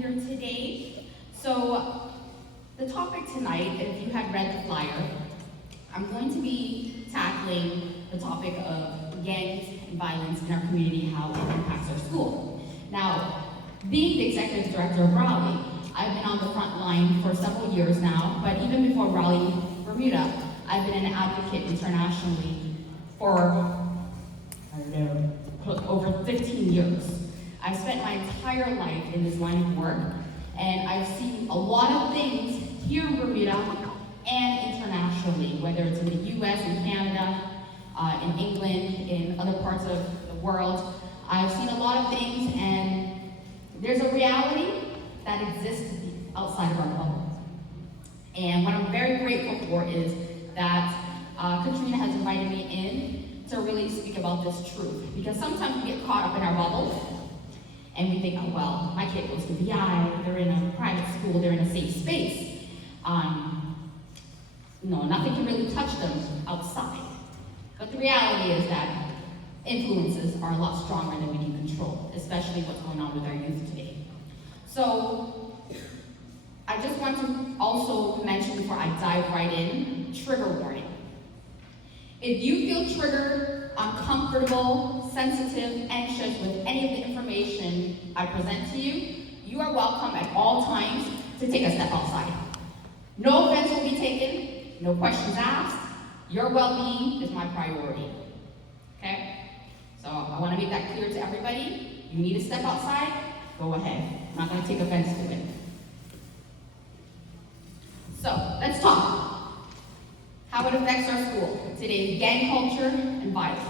here today. So the topic tonight, if you had read the flyer, I'm going to be tackling the topic of gangs and violence in our community, how it impacts our school. Now, being the executive director of Raleigh, I've been on the front line for several years now, but even before Raleigh, Bermuda, I've been an advocate internationally for, over 15 years. I've spent my entire life in this line of work, and I've seen a lot of things here in Bermuda and internationally, whether it's in the US and Canada, in England, in other parts of the world. I've seen a lot of things, and there's a reality that exists outside of our bubble. And what I'm very grateful for is that Katrina has invited me in to really speak about this truth. Because sometimes we get caught up in our bubble, and we think, oh well, my kid goes to BI, they're in a private school, they're in a safe space. Nothing can really touch them outside. But the reality is that influences are a lot stronger than we can control, especially what's going on with our youth today. So, I just want to also mention before I dive right in, trigger warning. If you feel triggered, uncomfortable, sensitive, anxious with any of the information I present to you, you are welcome at all times to take a step outside. No offense will be taken, no questions asked. Your well-being is my priority, okay? So I want to make that clear to everybody. You need to step outside, go ahead. I'm not going to take offense to it. So, let's talk. How it affects our school. Today's gang culture and violence.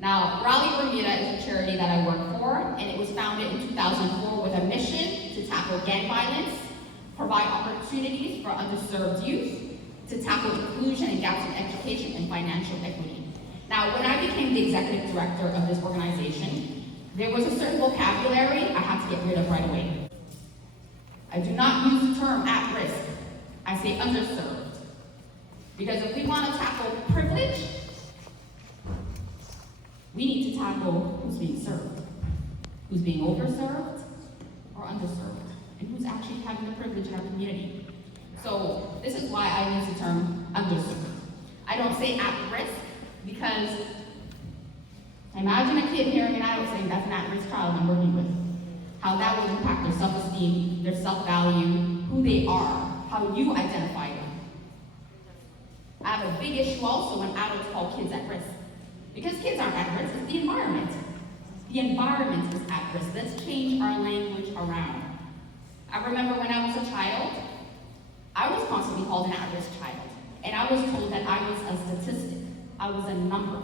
Now, Raleigh Bermuda is a charity that I work for, and it was founded in 2004 with a mission to tackle gang violence, provide opportunities for underserved youth, to tackle inclusion and gaps in education and financial equity. Now, when I became the executive director of this organization, there was a certain vocabulary I had to get rid of right away. I do not use the term at risk. I say underserved. Because if we want to tackle privilege, we need to tackle who's being served, who's being overserved or underserved, and who's actually having the privilege in our community. So this is why I use the term underserved. I don't say at risk because imagine a kid hearing an adult saying that's an at-risk child I'm working with. How that will impact their self-esteem, their self-value, who they are, how you identify them. I have a big issue also when adults call kids at risk. Because kids aren't at risk, it's the environment. The environment is at risk. Let's change our language around. I remember when I was a child, I was constantly called an at-risk child. And I was told that I was a statistic. I was a number.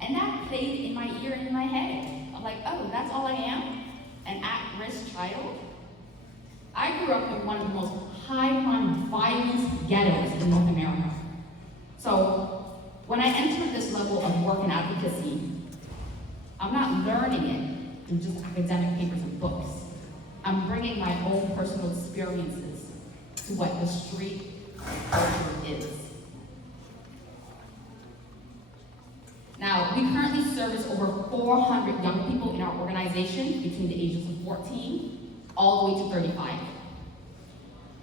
And that played in my ear and in my head. I'm like, oh, that's all I am? An at-risk child? I grew up in one of the most high-crime violence ghettos in North America. So, when I entered this level of work and advocacy, I'm not learning it through just academic papers and books. I'm bringing my own personal experiences to what the street culture is. Now, we currently service over 400 young people in our organization between the ages of 14 all the way to 35.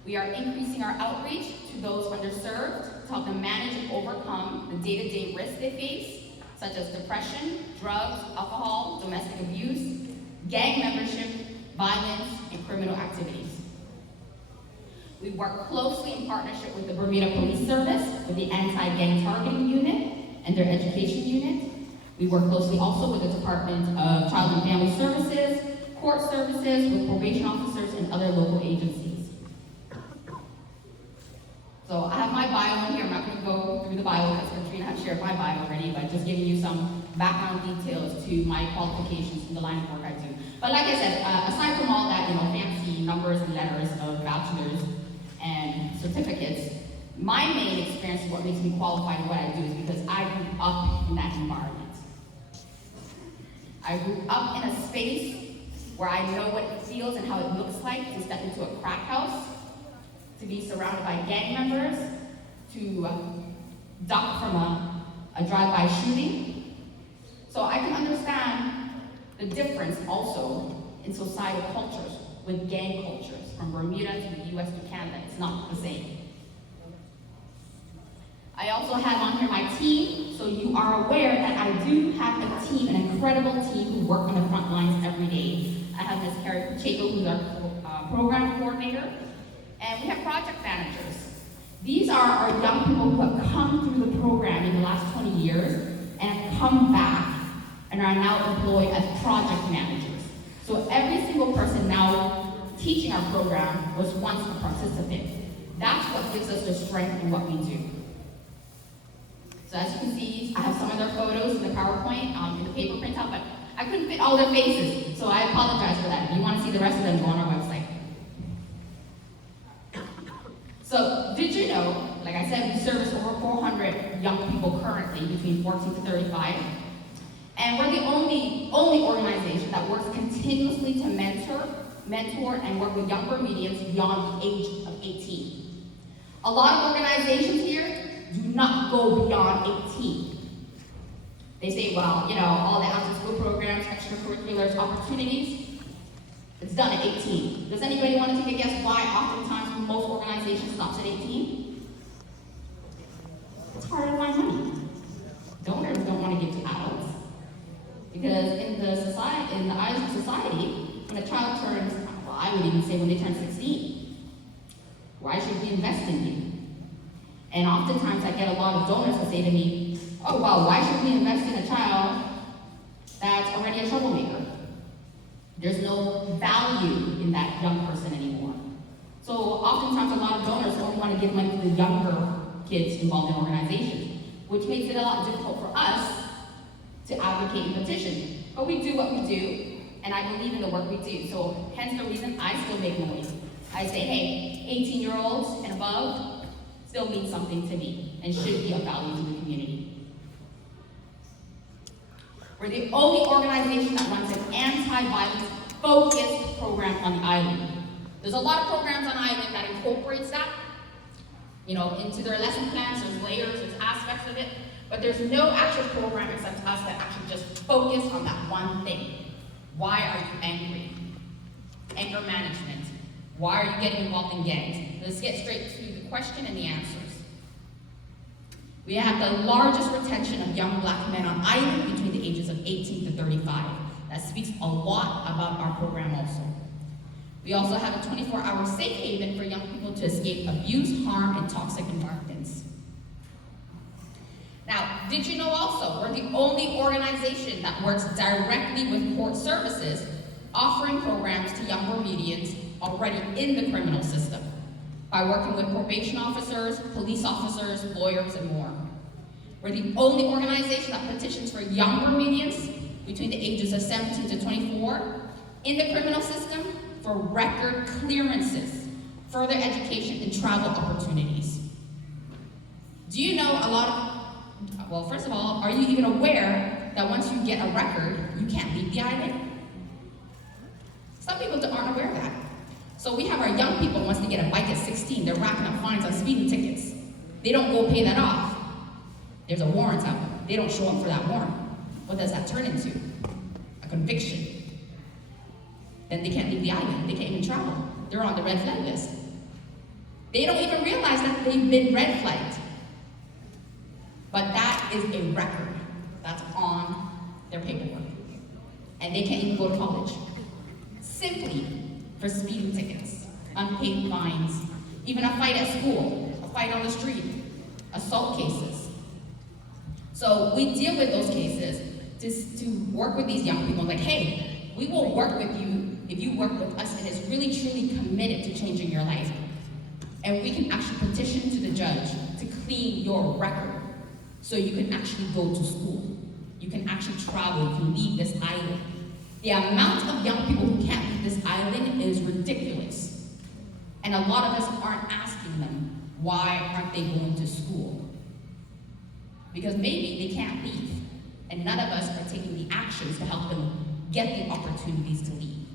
We are increasing our outreach to those underserved to help them manage and overcome the day-to-day risks they face, such as depression, drugs, alcohol, domestic abuse, gang membership, violence, and criminal activities. We work closely in partnership with the Bermuda Police Service, with the Anti-Gang Targeting Unit, and their education unit. We work closely also with the Department of Child and Family Services, court services, with probation officers, and other local agencies. So I have my bio in here. I'm not going to go through the bio because Katrina has shared my bio already, but just giving you some background details to my qualifications in the line of work I do. But like I said, aside from all that, fancy numbers and letters of bachelor's and certificates, my main experience is what makes me qualified in what I do is because I grew up in that environment. I grew up in a space where I know what it feels and how it looks like to step into a crack house, to be surrounded by gang members, to duck from a drive-by shooting. So I can understand the difference also in societal cultures with gang cultures from Bermuda to the US to Canada. It's not the same. I also have on here my team, so you are aware that I do have a team, an incredible team who work on the front lines every day. I have Ms. Carrie Pacheco, who's our program coordinator, and we have project managers. These are our young people who have come through the program in the last 20 years and have come back and are now employed as project managers. So every single person now teaching our program was once a participant. That's what gives us the strength in what we do. So as you can see, I have some of their photos in the PowerPoint, in the paper printout, but I couldn't fit all their faces, so I apologize for that. If you want to see the rest of them, go on our website. So, did you know, like I said, we service over 400 young people currently between 14 to 35, and we're the only organization that works continuously to mentor and work with young Bermudians beyond the age of 18. A lot of organizations here do not go beyond 18. They say, well, you know, all the after-school programs, extracurriculars, opportunities, it's done at 18. Does anybody want to take a guess why oftentimes most organizations stops at 18? It's harder to find money. Donors don't want to give to adults. Because in the eyes of society, when a child turns, well, I would even say when they turn 16, why should we invest in you? And oftentimes I get a lot of donors who say to me, oh, well, why should we invest in a child that's already a troublemaker? There's no value in that young person anymore. So oftentimes a lot of donors only want to give money to the younger kids involved in organizations, which makes it a lot difficult for us to advocate and petition. But we do what we do, and I believe in the work we do. So hence the reason I still make noise. I say, hey, 18-year-olds and above still means something to me and should be of value to the community. We're the only organization that runs an anti-violence focused program on the island. There's a lot of programs on the island that incorporates that, you know, into their lesson plans. There's layers, there's aspects of it, but there's no actual program except us that actually just focus on that one thing. Why are you angry? Anger management. Why are you getting involved in gangs? Let's get straight to the question and the answers. We have the largest retention of young black men on island between the ages of 18 to 35. That speaks a lot about our program also. We also have a 24-hour safe haven for young people to escape abuse, harm, and toxic environments. Now, did you know also, we're the only organization that works directly with court services, offering programs to young Bermudians already in the criminal system, by working with probation officers, police officers, lawyers, and more. We're the only organization that petitions for young Bermudians between the ages of 17 to 24 in the criminal system for record clearances, further education, and travel opportunities. Do you know a lot of, well, first of all, are you even aware that once you get a record, you can't leave the island? Some people aren't aware of that. So we have our young people, once they get a bike at 16, they're racking up fines on speeding tickets. They don't go pay that off. There's a warrant out. They don't show up for that warrant. What does that turn into? A conviction. Then they can't leave the island. They can't even travel. They're on the red flag list. They don't even realize that they've been red flagged. But that is a record that's on their paperwork. And they can't even go to college. Simply for speeding tickets, unpaid fines, even a fight at school, a fight on the street, assault cases. So we deal with those cases to work with these young people, like, hey, we will work with you if you work with us and is really truly committed to changing your life. And we can actually petition to the judge to clean your record so you can actually go to school. You can actually travel, you can leave this island. The amount of young people who can't leave this island is ridiculous. And a lot of us aren't asking them, why aren't they going to school? Because maybe they can't leave. And none of us are taking the actions to help them get the opportunities to leave.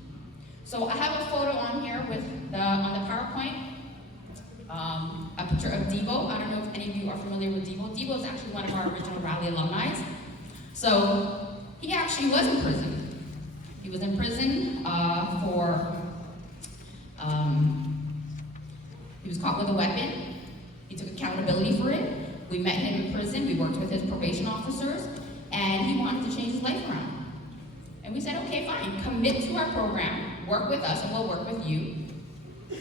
So I have a photo on here with on the PowerPoint, a picture of Devo. I don't know if any of you are familiar with Devo. Devo is actually one of our original Rally alumni. So he actually was in prison. He was in prison he was caught with a weapon. He took accountability for it. We met him in prison. We worked with his probation officers, and he wanted to change his life around. And we said, okay, fine, commit to our program, work with us, and we'll work with you,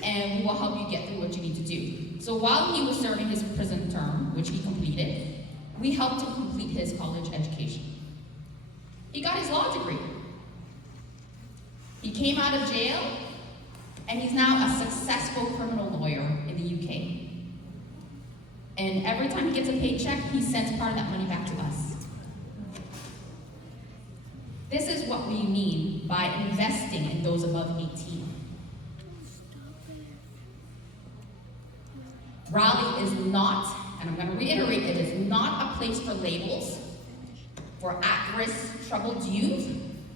and we will help you get through what you need to do. So while he was serving his prison term, which he completed, we helped him complete his college education. He got his law degree. He came out of jail, and he's now a successful criminal lawyer in the UK. And every time he gets a paycheck, he sends part of that money back to us. This is what we mean by investing in those above 18. Raleigh is not, and I'm going to reiterate, it is not a place for labels, for at-risk troubled youth.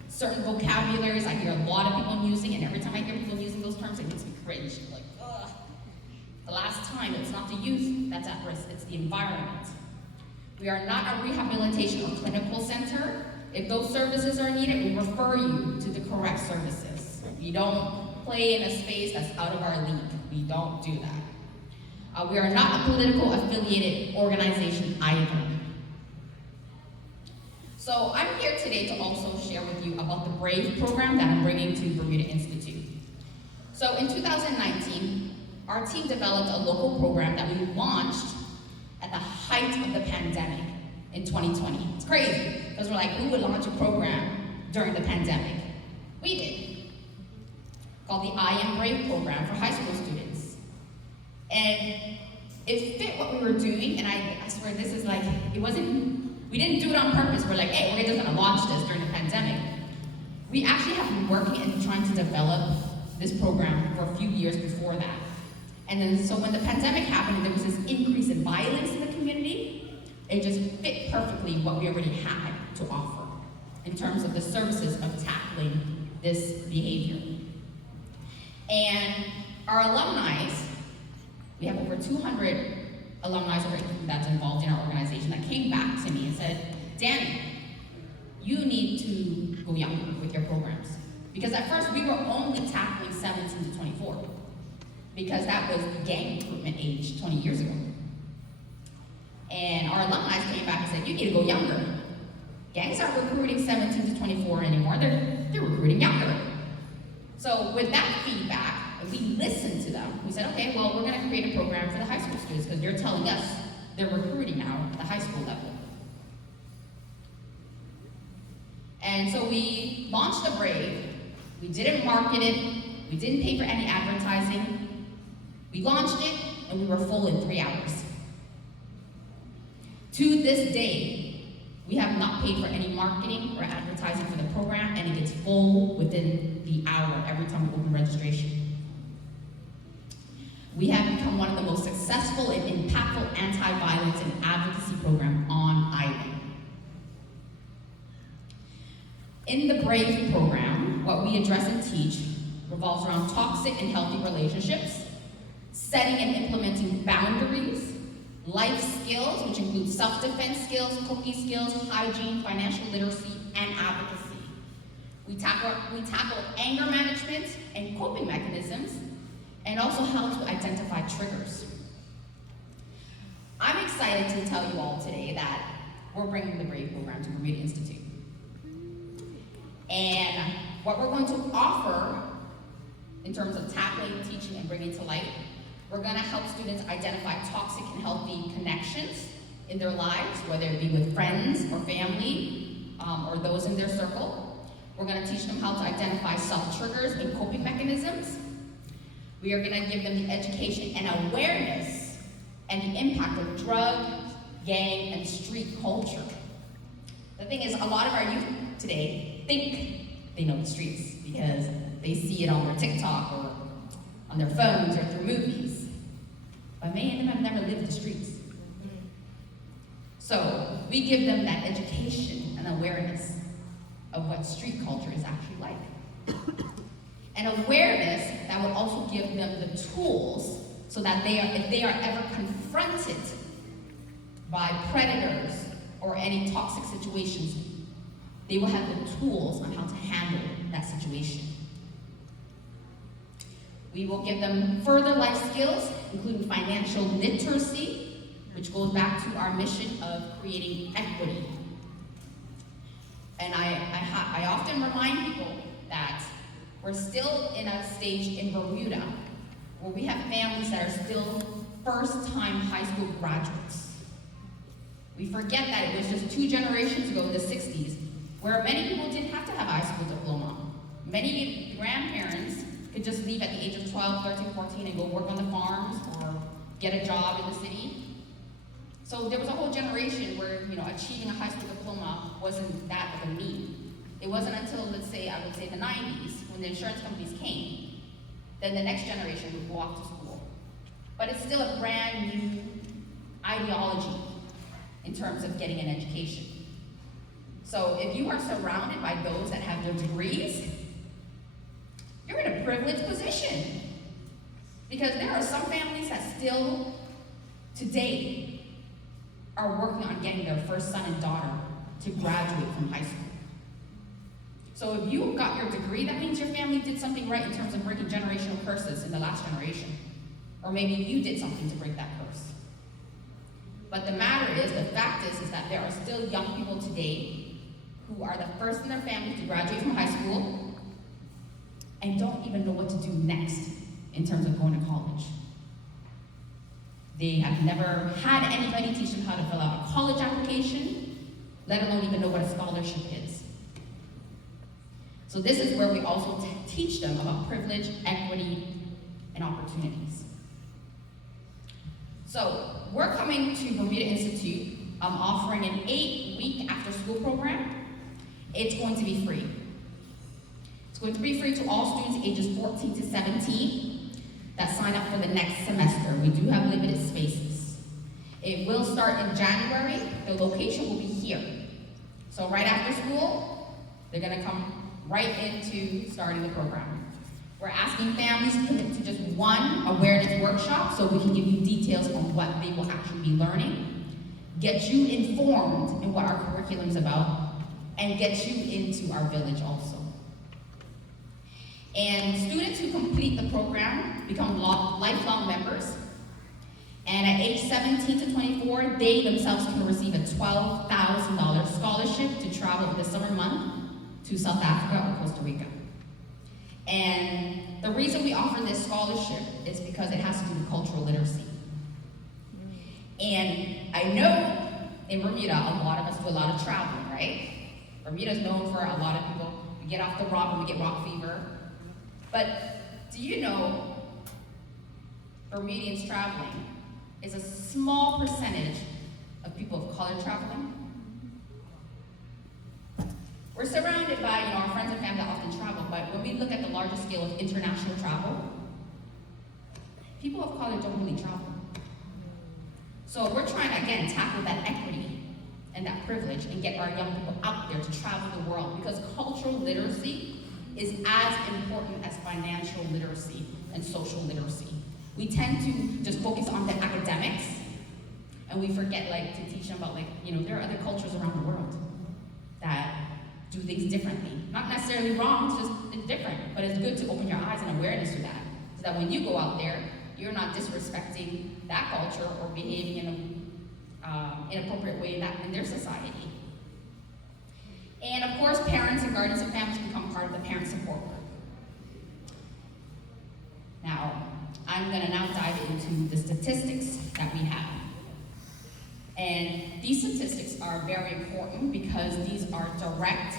Certain vocabularies I hear a lot of people using, and every time I hear people using those terms, it makes me cringe. Like, ugh. The last time, it's not the youth that's at risk, it's the environment. We are not a rehabilitation or clinical center. If those services are needed, we refer you to the correct services. We don't play in a space that's out of our league. We don't do that. We are not a political affiliated organization either. So I'm here today to also share with you about the BRAVE program that I'm bringing to Bermuda Institute. So in 2019, our team developed a local program that we launched at the height of the pandemic in 2020. It's crazy, because we're like, who would launch a program during the pandemic? We did. Called the I Am Brave program for high school students. And it fit what we were doing, and I swear this is like, we didn't do it on purpose. We're like, hey, we're just gonna launch this during the pandemic. We actually have been working and trying to develop this program for a few years before that. And then, so when the pandemic happened and there was this increase in violence in the community, it just fit perfectly what we already had to offer in terms of the services of tackling this behavior. And our alumni, we have over 200 alumni that's involved in our organization that came back to me and said, Dany, you need to go younger with your programs. Because at first we were only tackling 17 to 24, because that was the gang recruitment age 20 years ago. And our alumni came back and said, you need to go younger. Gangs aren't recruiting 17 to 24 anymore, they're recruiting younger. So with that feedback, we listened to them. We said, okay, well, we're gonna create a program for the high school students because they're telling us they're recruiting now at the high school level. And so we launched the BRAVE. We didn't market it. We didn't pay for any advertising. We launched it, and we were full in 3 hours. To this day, we have not paid for any marketing or advertising for the program, and it gets full within the hour every time we open registration. We have become one of the most successful and impactful anti-violence and advocacy program on island. In the BRAVE program, what we address and teach revolves around toxic and healthy relationships, setting and implementing boundaries, life skills, which include self-defense skills, cooking skills, hygiene, financial literacy, and advocacy. We tackle anger management and coping mechanisms, and also how to identify triggers. I'm excited to tell you all today that we're bringing the BRAVE program to Bermuda Institute. And what we're going to offer in terms of tackling, teaching, and bringing to light, we're going to help students identify toxic and healthy connections in their lives, whether it be with friends or family, or those in their circle. We're going to teach them how to identify self-triggers and coping mechanisms. We are going to give them the education and awareness and the impact of drug, gang, and street culture. The thing is, a lot of our youth today think they know the streets because they see it on their TikTok or on their phones or through movies. But many of them have never lived the streets. So we give them that education and awareness of what street culture is actually like. And awareness that would also give them the tools so that if they are ever confronted by predators or any toxic situations, they will have the tools on how to handle that We will give them further life skills, including financial literacy, which goes back to our mission of creating equity. And I often remind people that we're still in a stage in Bermuda where we have families that are still first-time high school graduates. We forget that it was just 2 generations ago in the 60s where many people didn't have to have a high school diploma. Many grandparents could just leave at the age of 12, 13, 14 and go work on the farms or get a job in the city. So there was a whole generation where, achieving a high school diploma wasn't that of a need. It wasn't until, I would say the 90s, when the insurance companies came, then the next generation would go off to school. But it's still a brand new ideology in terms of getting an education. So if you are surrounded by those that have their degrees, you're in a privileged position. Because there are some families that still, today, are working on getting their first son and daughter to graduate from high school. So if you got your degree, that means your family did something right in terms of breaking generational curses in the last generation. Or maybe you did something to break that curse. But the fact is that there are still young people today who are the first in their family to graduate from high school and don't even know what to do next in terms of going to college. They have never had anybody teach them how to fill out a college application, let alone even know what a scholarship is. So this is where we also teach them about privilege, equity, and opportunities. So we're coming to Bermuda Institute, offering an 8-week after-school program. It's going to be free. It's going to be free to all students ages 14 to 17 that sign up for the next semester. We do have limited spaces. It will start in January. The location will be here. So right after school, they're gonna come right into starting the program. We're asking families to commit to just one awareness workshop so we can give you details on what they will actually be learning, get you informed in what our curriculum is about, and get you into our village also. And students who complete the program become lifelong members. And at age 17 to 24, they themselves can receive a $12,000 scholarship to travel in the summer month to South Africa or Costa Rica. And the reason we offer this scholarship is because it has to do with cultural literacy. And I know in Bermuda, a lot of us do a lot of traveling, right? Bermuda is known for a lot of people, we get off the rock and we get rock fever. But do you know Bermudians traveling is a small percentage of people of color traveling? We're surrounded by our friends and family that often travel, but when we look at the larger scale of international travel, people of color don't really travel. So we're trying to, again, tackle that equity and that privilege and get our young people out there to travel the world, because cultural literacy is as important as financial literacy and social literacy. We tend to just focus on the academics, and we forget to teach them about there are other cultures around the world that do things differently. Not necessarily wrong, it's different, but it's good to open your eyes and awareness to that, so that when you go out there, you're not disrespecting that culture or behaving in an inappropriate way in their society. And of course, parents and guardians and families become part of the parent support group. Now, I'm going to now dive into the statistics that we have. And these statistics are very important because these are direct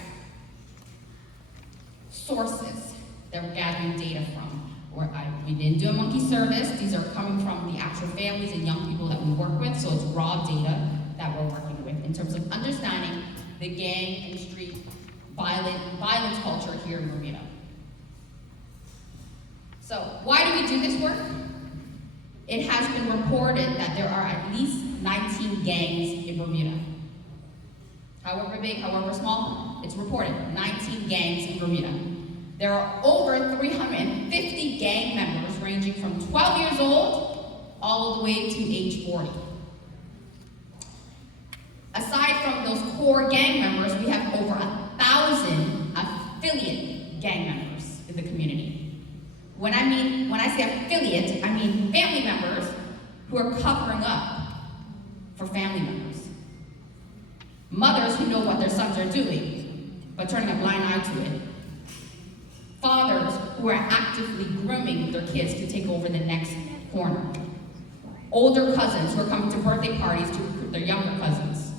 sources that we're gathering data from. We didn't do a monkey service. These are coming from the actual families and young people that we work with, so it's raw data that we're working with in terms of understanding the gang and street violence culture here in Bermuda. So why do we do this work? It has been reported that there are at least 19 gangs in Bermuda. However big, however small, it's reported, 19 gangs in Bermuda. There are over 350 gang members ranging from 12 years old all the way to age 40. Aside from those core gang members, we have over 1,000 affiliate gang members in the community. When I say affiliate, I mean family members who are covering up for family members. Mothers who know what their sons are doing, but turning a blind eye to it. Fathers who are actively grooming their kids to take over the next corner. Older cousins who are coming to birthday parties to recruit their younger cousins.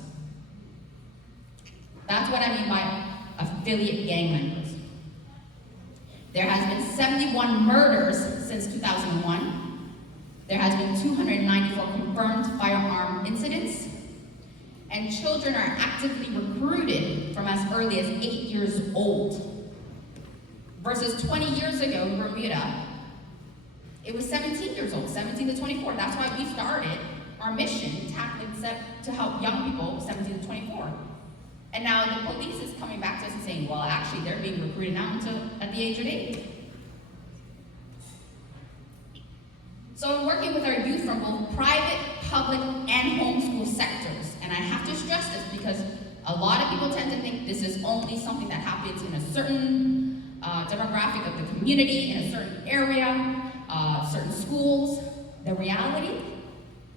That's what I mean by affiliate gang members. There has been 71 murders since 2001. There has been 294 confirmed firearm incidents. And children are actively recruited from as early as 8 years old. Versus 20 years ago in Bermuda, it was 17 years old, 17 to 24. That's why we started our mission tackling to help young people 17 to 24. And now the police is coming back to us and saying, well, actually, they're being recruited now at the age of 8. So I'm working with our youth from both private, public, and homeschool sectors. And I have to stress this because a lot of people tend to think this is only something that happens in a certain demographic of the community, in a certain area, certain schools. The reality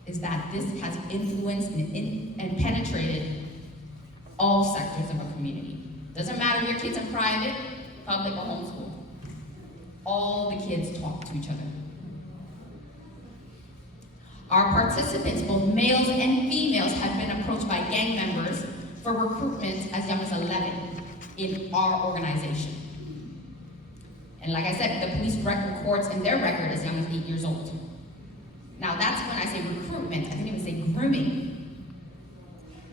is that this has influenced and penetrated all sectors of our community. Doesn't matter if your kid's in private, public, or homeschool. All the kids talk to each other. Our participants, both males and females, have been approached by gang members for recruitment as young as 11 in our organization. And like I said, the police records in their record as young as 8 years old. Now that's when I say recruitment, I can even say grooming.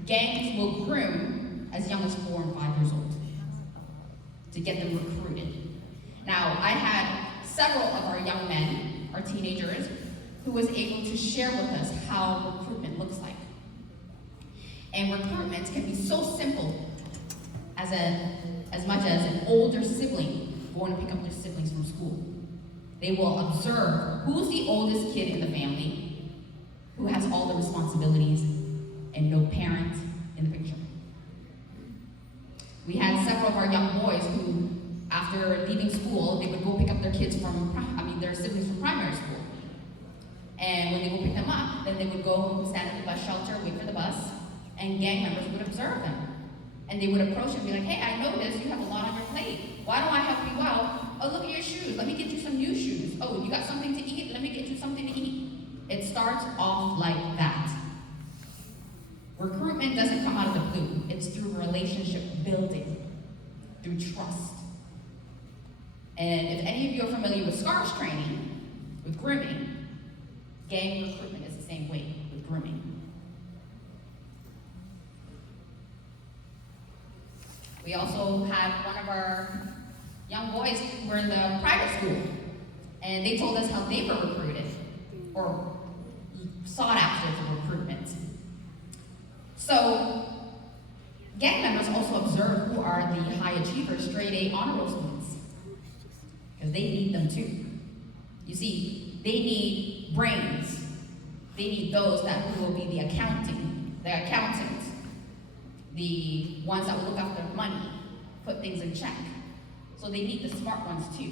Gangs will groom as young as 4 and 5 years old to get them recruited. Now, I had several of our young men, our teenagers, who was able to share with us how recruitment looks like. And recruitment can be so simple as much as an older sibling going to pick up their siblings from school. They will observe who's the oldest kid in the family, who has all the responsibilities, and no parent in the picture. We had several of our young boys who, after leaving school, they would go pick up their their siblings from primary school. And when they go pick them up, then they would go stand at the bus shelter, wait for the bus, and gang members would observe them. And they would approach them and be like, hey, I noticed you have a lot on your plate. Why don't I help you out? Oh, look at your shoes. Let me get you some new shoes. Oh, you got something to eat? Let me get you something to eat. It starts off like that. Recruitment doesn't come out of the blue. It's through relationship building, through trust. And if any of you are familiar with SCARS training, with grooming, gang recruitment is the same way with grooming. We also have one of our young boys who were in the private school, and they told us how they were recruited, or sought after for recruitment. So, gang members also observe who are the high achievers, straight A honor roll students, because they need them too. You see, they need brains. They need those who will be the accountants, the ones that will look after their money, put things in check. So they need the smart ones too.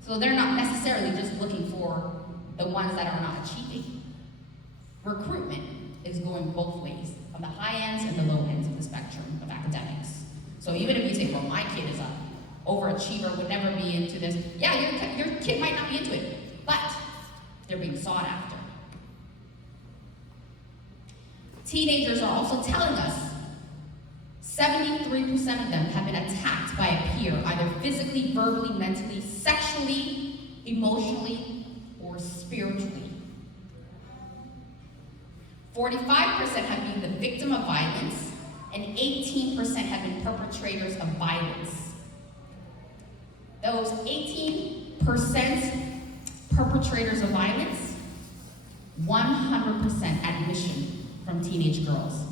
So they're not necessarily just looking for the ones that are not achieving. Recruitment is going both ways, on the high ends and the low ends of the spectrum of academics. So even if you say, well, my kid is a overachiever, would never be into this, yeah, your kid might not be into it, but they're being sought after. Teenagers are also telling us 73% of them have been attacked by a peer, either physically, verbally, mentally, sexually, emotionally, or spiritually. 45% have been the victim of violence, and 18% have been perpetrators of violence. Those 18% perpetrators of violence, 100% admission from teenage girls.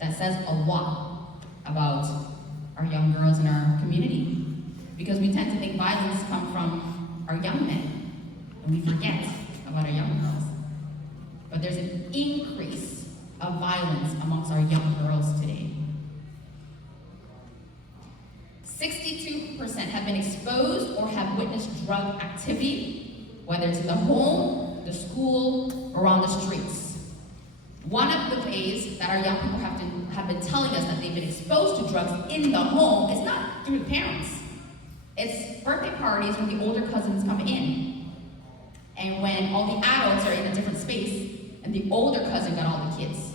That says a lot about our young girls in our community, because we tend to think violence comes from our young men, and we forget about our young girls. But there's an increase of violence amongst our young girls today. 62% have been exposed or have witnessed drug activity, whether it's in the home, the school, or on the streets. One of the ways that our young people have been telling us that they've been exposed to drugs in the home is not through the parents. It's birthday parties when the older cousins come in. And when all the adults are in a different space, and the older cousin got all the kids.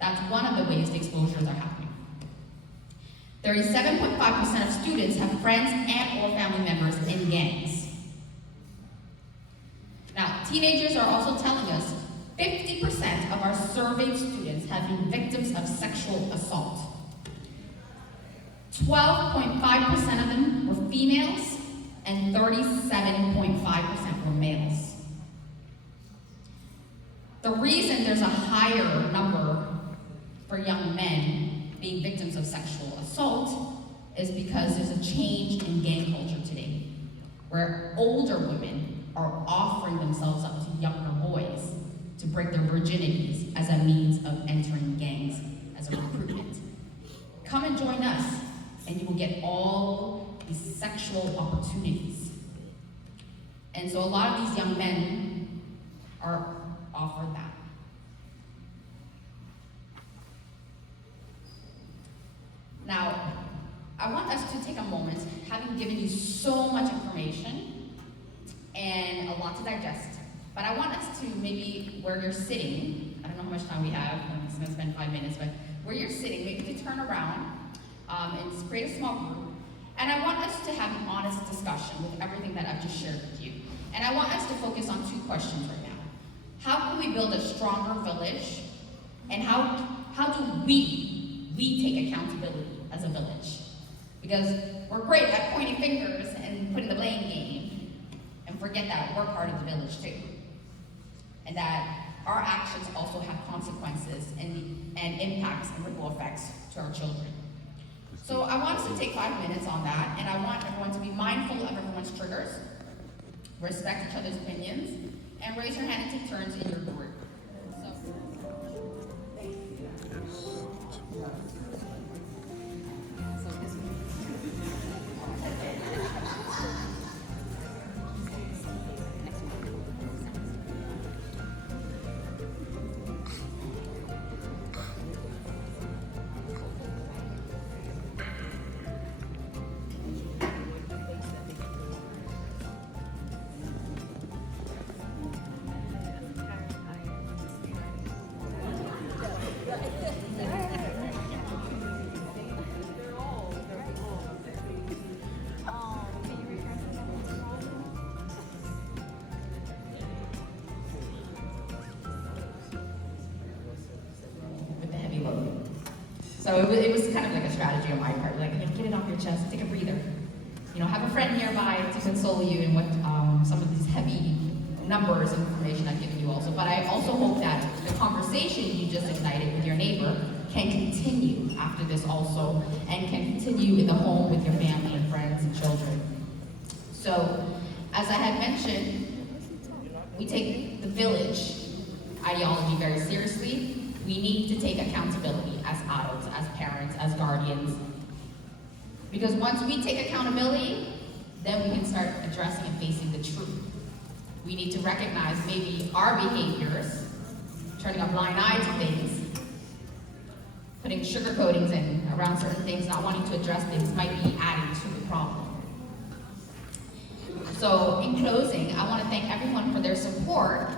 That's one of the ways the exposures are happening. 37.5% of students have friends and or family members in gangs. Now, teenagers are also telling us 50% of our surveyed students have been victims of sexual assault. 12.5% of them were females, and 37.5% were males. The reason there's a higher number for young men being victims of sexual assault is because there's a change in gang culture today, where older women are offering themselves up to younger boys to break their virginities as a means of entering gangs as a recruitment. Come and join us, and you will get all these sexual opportunities. And so a lot of these young men are offered that. Now, I want us to take a moment, having given you so much information and a lot to digest, but I want us to maybe, where you're sitting, I don't know how much time we have, I'm just gonna spend 5 minutes, but where you're sitting, maybe to turn around and create a small group. And I want us to have an honest discussion with everything that I've just shared with you. And I want us to focus on 2 questions right now. How can we build a stronger village? And how do we take accountability as a village? Because we're great at pointing fingers and putting the blame game, and forget that we're part of the village too. And that our actions also have consequences and impacts and ripple effects to our children. So I want us to take 5 minutes on that, and I want everyone to be mindful of everyone's triggers, respect each other's opinions, and raise your hand and take turns in your group. So it was kind of like a strategy on my part, like, get it off your chest, take a breather. Have a friend nearby to console you in what some of these heavy numbers and information I've given you also. But I also hope that the conversation you just ignited with your neighbor can continue after this also, and can continue in the home with your family and friends and children. So, as I had mentioned, we take the village ideology very seriously. We need to take accountability as adults, as parents, as guardians. Because once we take accountability, then we can start addressing and facing the truth. We need to recognize maybe our behaviors, turning a blind eye to things, putting sugar coatings in around certain things, not wanting to address things, might be adding to the problem. So in closing, I want to thank everyone for their support